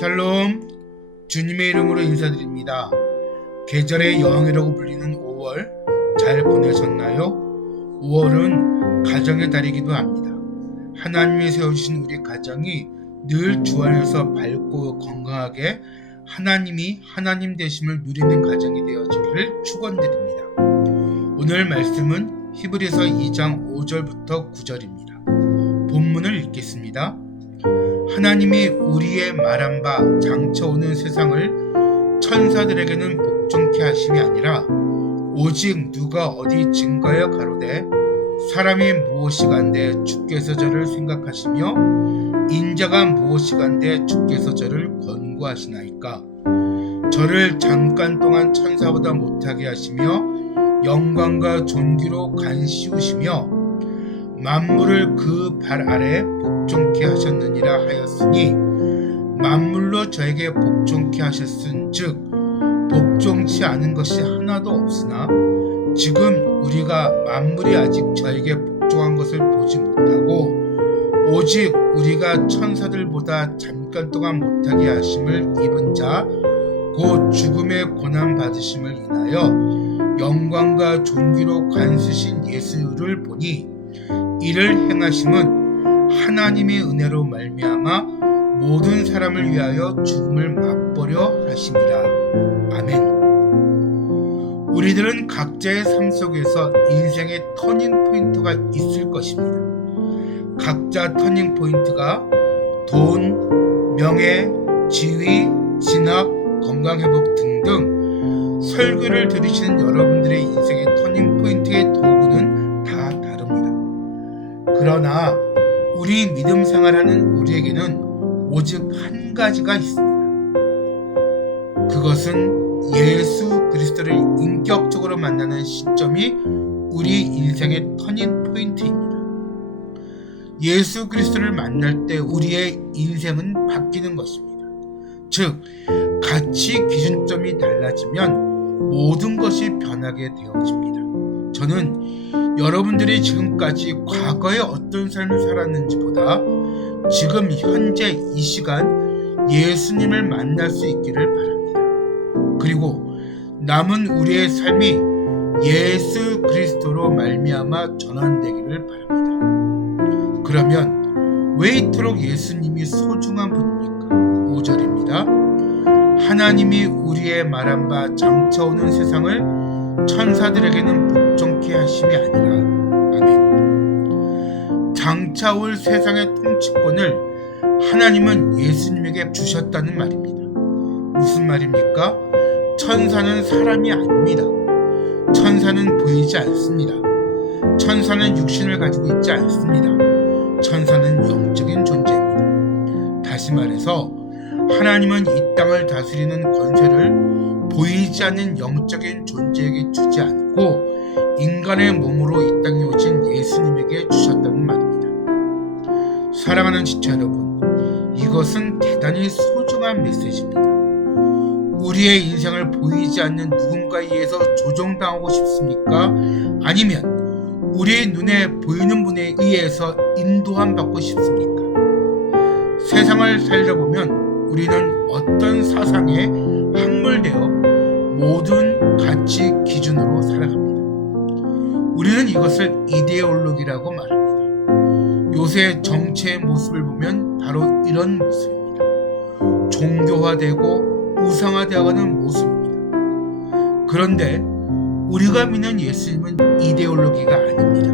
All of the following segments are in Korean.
샬롬, 주님의 이름으로 인사드립니다. 계절의 여왕이라고 불리는 5월 잘 보내셨나요? 5월은 가정의 달이기도 합니다. 하나님이 세워주신 우리 가정이 늘 주 안에서 밝고 건강하게 하나님이 하나님 되심을 누리는 가정이 되어지기를 축원드립니다. 오늘 말씀은 히브리서 2장 5절부터 9절입니다. 본문을 읽겠습니다. 하나님이 우리의 말한 바 장차오는 세상을 천사들에게는 복종케 하심이 아니라 오직 누가 어디 증거하여 가로되 사람이 무엇이간데 주께서 저를 생각하시며 인자가 무엇이간데 주께서 저를 권고하시나이까. 저를 잠깐 동안 천사보다 못하게 하시며 영광과 존귀로 간시우시며 만물을 그 발 아래 복종케 하셨느니라 하였으니 만물로 저에게 복종케 하셨은즉 복종치 않은 것이 하나도 없으나 지금 우리가 만물이 아직 저에게 복종한 것을 보지 못하고 오직 우리가 천사들보다 잠깐 동안 못하게 하심을 입은 자 곧 죽음의 고난 받으심을 인하여 영광과 존귀로 간쓰신 예수를 보니 이를 행하심은 하나님의 은혜로 말미암아 모든 사람을 위하여 죽음을 맛보려 하심이라. 아멘. 우리들은 각자의 삶 속에서 인생의 터닝 포인트가 있을 것입니다. 각자 터닝 포인트가 돈, 명예, 지위, 진학, 건강회복 등등 설교를 들으시는 여러분들의 인생의 터닝 포인트의 도구는 다 다릅니다. 그러나 우리 믿음 생활하는 우리에게는 오직 한 가지가 있습니다. 그것은 예수 그리스도를 인격적으로 만나는 시점이 우리 인생의 터닝 포인트입니다. 예수 그리스도를 만날 때 우리의 인생은 바뀌는 것입니다. 즉, 가치 기준점이 달라지면 모든 것이 변하게 되어집니다. 저는 여러분들이 지금까지 과거에 어떤 삶을 살았는지보다 지금 현재 이 시간 예수님을 만날 수 있기를 바랍니다. 그리고 남은 우리의 삶이 예수 그리스도로 말미암아 전환되기를 바랍니다. 그러면 왜 이토록 예수님이 소중한 분입니까? 5절입니다. 하나님이 우리의 말한 바 장차오는 세상을 천사들에게는 복종케 하심이 아니라. 아멘. 장차올 세상의 통치권을 하나님은 예수님에게 주셨다는 말입니다. 무슨 말입니까? 천사는 사람이 아닙니다. 천사는 보이지 않습니다. 천사는 육신을 가지고 있지 않습니다. 천사는 영적인 존재입니다. 다시 말해서 하나님은 이 땅을 다스리는 권세를 보이지 않는 영적인 존재에게 주지 않고 인간의 몸으로 이 땅에 오신 예수님에게 주셨다는 말입니다. 사랑하는 지체 여러분, 이것은 대단히 소중한 메시지입니다. 우리의 인생을 보이지 않는 누군가에 의해서 조종당하고 싶습니까? 아니면 우리의 눈에 보이는 분에 의해서 인도함 받고 싶습니까? 세상을 살려보면 우리는 어떤 사상에 함몰되어 모든 가치 기준으로 살아갑니다. 우리는 이것을 이데올로기라고 말합니다. 요새 정치의 모습을 보면 바로 이런 모습입니다. 종교화되고 우상화되어가는 모습입니다. 그런데 우리가 믿는 예수님은 이데올로기가 아닙니다.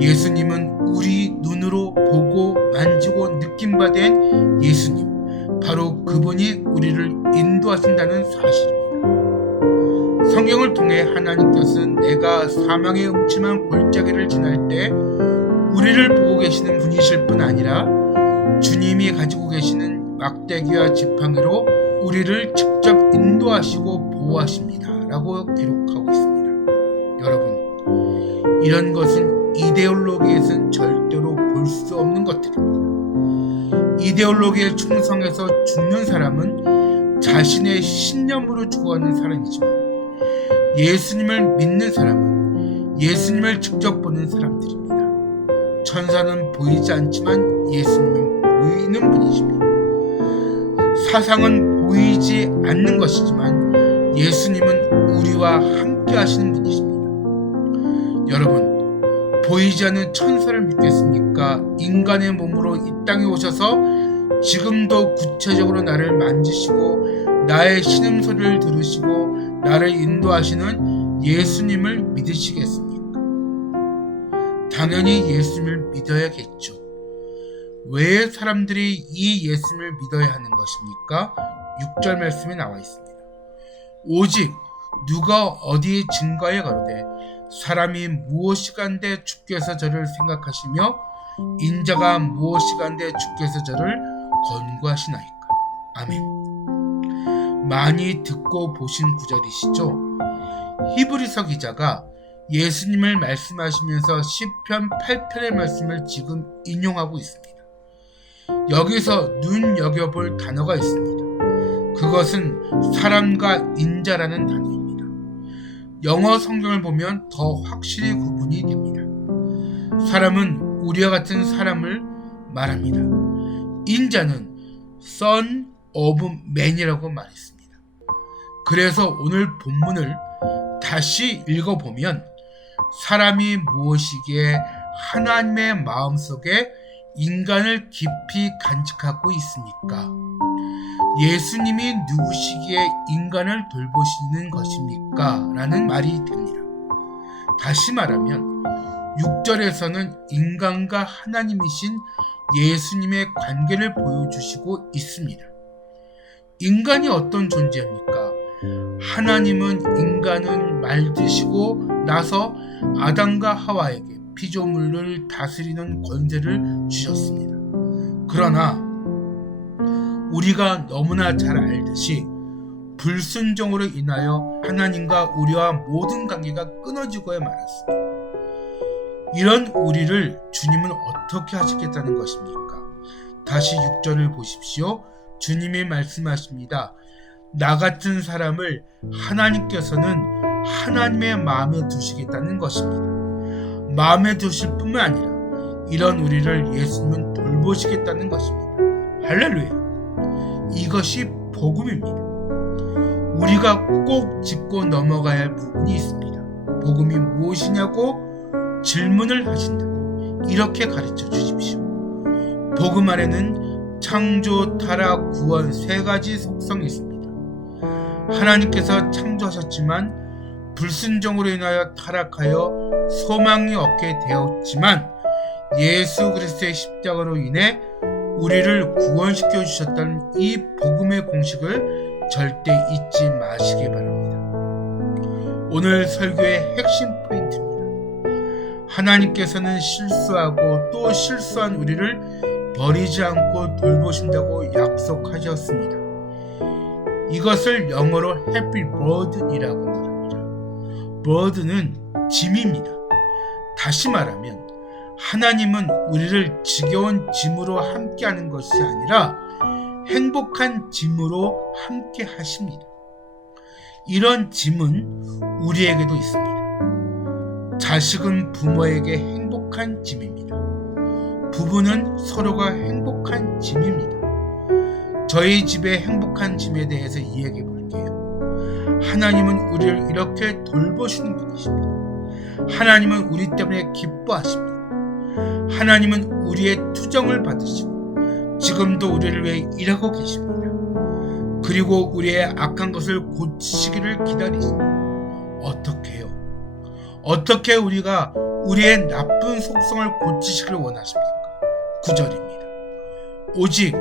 예수님은 우리 눈으로 보고 만지고 느낀 바 된 예수님, 바로 그분이 우리를 인도하신다는 사실입니다. 성경을 통해 하나님께서는 내가 사망의 음침한 골짜기를 지날 때 우리를 보고 계시는 분이실 뿐 아니라 주님이 가지고 계시는 막대기와 지팡이로 우리를 직접 인도하시고 보호하십니다 라고 기록하고 있습니다. 여러분, 이런 것은 이데올로기에서는 절대로 볼 수 없는 것들입니다. 이데올로기에 충성해서 죽는 사람은 자신의 신념으로 죽어가는 사람이지만 예수님을 믿는 사람은 예수님을 직접 보는 사람들입니다. 천사는 보이지 않지만 예수님은 보이는 분이십니다. 화상은 보이지 않는 것이지만 예수님은 우리와 함께 하시는 분이십니다. 여러분, 보이지 않는 천사를 믿겠습니까? 인간의 몸으로 이 땅에 오셔서 지금도 구체적으로 나를 만지시고 나의 신음소리를 들으시고 나를 인도하시는 예수님을 믿으시겠습니까? 당연히 예수님을 믿어야겠죠. 왜 사람들이 이 예수님을 믿어야 하는 것입니까? 6절 말씀에 나와 있습니다. 오직 누가 어디에 증거에 가로되 사람이 무엇이간데 주께서 저를 생각하시며 인자가 무엇이간데 주께서 저를 권고하시나이까. 아멘. 많이 듣고 보신 구절이시죠? 히브리서 기자가 예수님을 말씀하시면서 시편 8편의 말씀을 지금 인용하고 있습니다. 여기서 눈여겨볼 단어가 있습니다. 그것은 사람과 인자라는 단어입니다. 영어 성경을 보면 더 확실히 구분이 됩니다. 사람은 우리와 같은 사람을 말합니다. 인자는 Son of Man이라고 말했습니다. 그래서 오늘 본문을 다시 읽어보면 사람이 무엇이기에 하나님의 마음속에 인간을 깊이 간직하고 있습니까? 예수님이 누구시기에 인간을 돌보시는 것입니까? 라는 말이 됩니다. 다시 말하면 6절에서는 인간과 하나님이신 예수님의 관계를 보여주시고 있습니다. 인간이 어떤 존재입니까? 하나님은 인간을 만드시고 나서 아담과 하와에게 피조물을 다스리는 권세를 주셨습니다. 그러나 우리가 너무나 잘 알듯이 불순종으로 인하여 하나님과 우리와 모든 관계가 끊어지고야 말았습니다. 이런 우리를 주님은 어떻게 하시겠다는 것입니까? 다시 6절을 보십시오. 주님이 말씀하십니다. 나 같은 사람을 하나님께서는 하나님의 마음에 두시겠다는 것입니다. 마음에 두실 뿐만 아니라 이런 우리를 예수님은 돌보시겠다는 것입니다. 할렐루야. 이것이 복음입니다. 우리가 꼭 짚고 넘어가야 할 부분이 있습니다. 복음이 무엇이냐고 질문을 하신다면 이렇게 가르쳐 주십시오. 복음 안에는 창조, 타락, 구원 세 가지 속성이 있습니다. 하나님께서 창조하셨지만 불순종으로 인하여 타락하여 소망이 없게 되었지만 예수 그리스도의 십자가로 인해 우리를 구원시켜 주셨다는 이 복음의 공식을 절대 잊지 마시기 바랍니다. 오늘 설교의 핵심 포인트입니다. 하나님께서는 실수하고 또 실수한 우리를 버리지 않고 돌보신다고 약속하셨습니다. 이것을 영어로 happy bird이라고 말합니다. bird는 짐입니다. 다시 말하면 하나님은 우리를 지겨운 짐으로 함께하는 것이 아니라 행복한 짐으로 함께 하십니다. 이런 짐은 우리에게도 있습니다. 자식은 부모에게 행복한 짐입니다. 부부는 서로가 행복한 짐입니다. 저희 집의 행복한 짐에 대해서 이야기해 볼게요. 하나님은 우리를 이렇게 돌보시는 분이십니다. 하나님은 우리 때문에 기뻐하십니다. 하나님은 우리의 투정을 받으시고 지금도 우리를 위해 일하고 계십니다. 그리고 우리의 악한 것을 고치시기를 기다리십니다. 어떻게 해요? 어떻게 우리가 우리의 나쁜 속성을 고치시기를 원하십니까? 9절입니다. 오직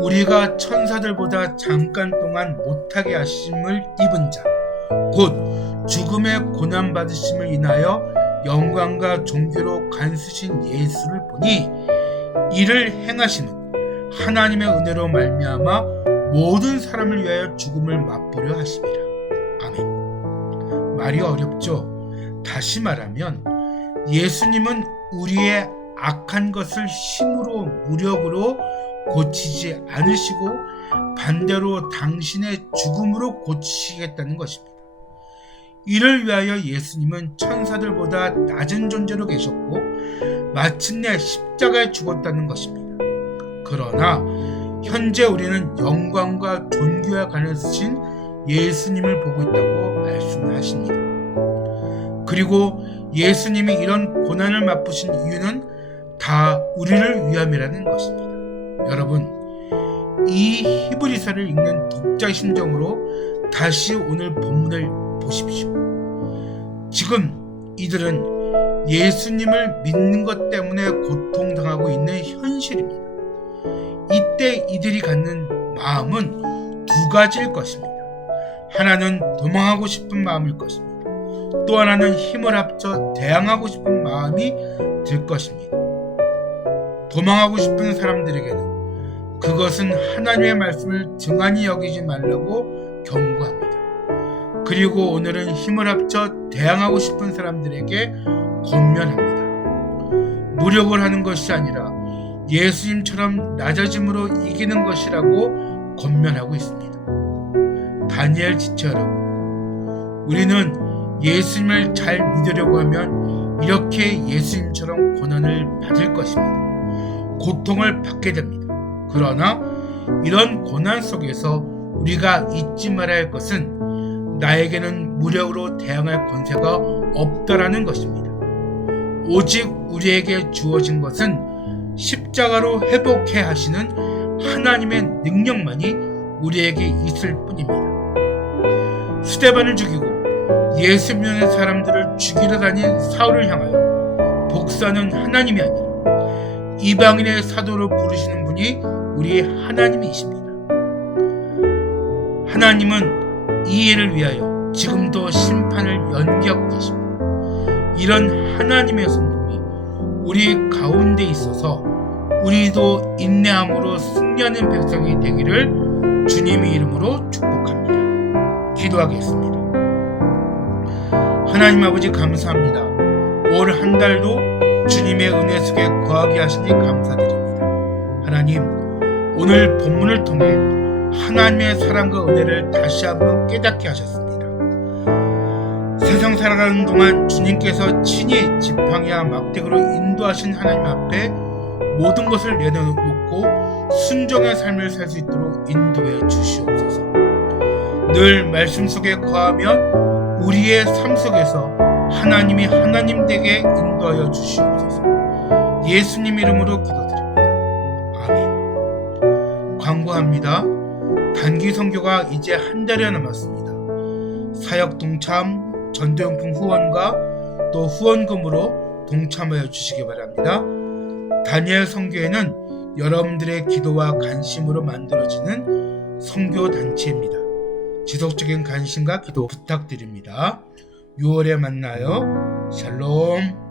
우리가 천사들보다 잠깐 동안 못하게 하심을 입은 자, 곧 죽음의 고난받으심을 인하여 영광과 존귀로 간수신 예수를 보니 이를 행하시는 하나님의 은혜로 말미암아 모든 사람을 위하여 죽음을 맛보려 하심이라. 아멘. 말이 어렵죠? 다시 말하면 예수님은 우리의 악한 것을 힘으로 무력으로 고치지 않으시고 반대로 당신의 죽음으로 고치시겠다는 것입니다. 이를 위하여 예수님은 천사들보다 낮은 존재로 계셨고 마침내 십자가에 죽었다는 것입니다. 그러나 현재 우리는 영광과 존귀와 가능하신 예수님을 보고 있다고 말씀하십니다. 그리고 예수님이 이런 고난을 맛보신 이유는 다 우리를 위함이라는 것입니다. 여러분, 이 히브리서를 읽는 독자 심정으로 다시 오늘 본문을 보십시오. 지금 이들은 예수님을 믿는 것 때문에 고통당하고 있는 현실입니다. 이때 이들이 갖는 마음은 두 가지일 것입니다. 하나는 도망하고 싶은 마음일 것입니다. 또 하나는 힘을 합쳐 대항하고 싶은 마음이 들 것입니다. 도망하고 싶은 사람들에게는 그것은 하나님의 말씀을 등한히 여기지 말라고 경고합니다. 그리고 오늘은 힘을 합쳐 대항하고 싶은 사람들에게 권면합니다. 무력을 하는 것이 아니라 예수님처럼 낮아짐으로 이기는 것이라고 권면하고 있습니다. 다니엘 지체 여러분, 우리는 예수님을 잘 믿으려고 하면 이렇게 예수님처럼 고난을 받을 것입니다. 고통을 받게 됩니다. 그러나 이런 고난 속에서 우리가 잊지 말아야 할 것은 나에게는 무력으로 대항할 권세가 없다라는 것입니다. 오직 우리에게 주어진 것은 십자가로 회복해 하시는 하나님의 능력만이 우리에게 있을 뿐입니다. 스데반을 죽이고 예수 믿는 사람들을 죽이러 다닌 사울을 향하여 복수하는 하나님이 아니라 이방인의 사도로 부르시는 분이 우리 하나님이십니다. 하나님은 이 일을 위하여 지금도 심판을 연기하고 계십니다. 이런 하나님의 성품이 우리 가운데 있어서 우리도 인내함으로 승리하는 백성이 되기를 주님의 이름으로 축복합니다. 기도하겠습니다. 하나님 아버지 감사합니다. 올 한 달도 주님의 은혜 속에 거하게 하시니 감사드립니다. 하나님, 오늘 본문을 통해 하나님의 사랑과 은혜를 다시 한번 깨닫게 하셨습니다. 세상 살아가는 동안 주님께서 친히 지팡이와 막대기로 인도하신 하나님 앞에 모든 것을 내려놓고 순종의 삶을 살 수 있도록 인도해 주시옵소서. 늘 말씀 속에 거하며 우리의 삶 속에서 하나님이 하나님 되게 인도하여 주시옵소서. 예수님 이름으로 기도드립니다. 아멘. 광고합니다. 단기 선교가 이제 한 달여 남았습니다. 사역 동참, 전도용품 후원과 또 후원금으로 동참하여 주시기 바랍니다. 다니엘 선교회는 여러분들의 기도와 관심으로 만들어지는 선교 단체입니다. 지속적인 관심과 기도 부탁드립니다. 6월에 만나요. 샬롬.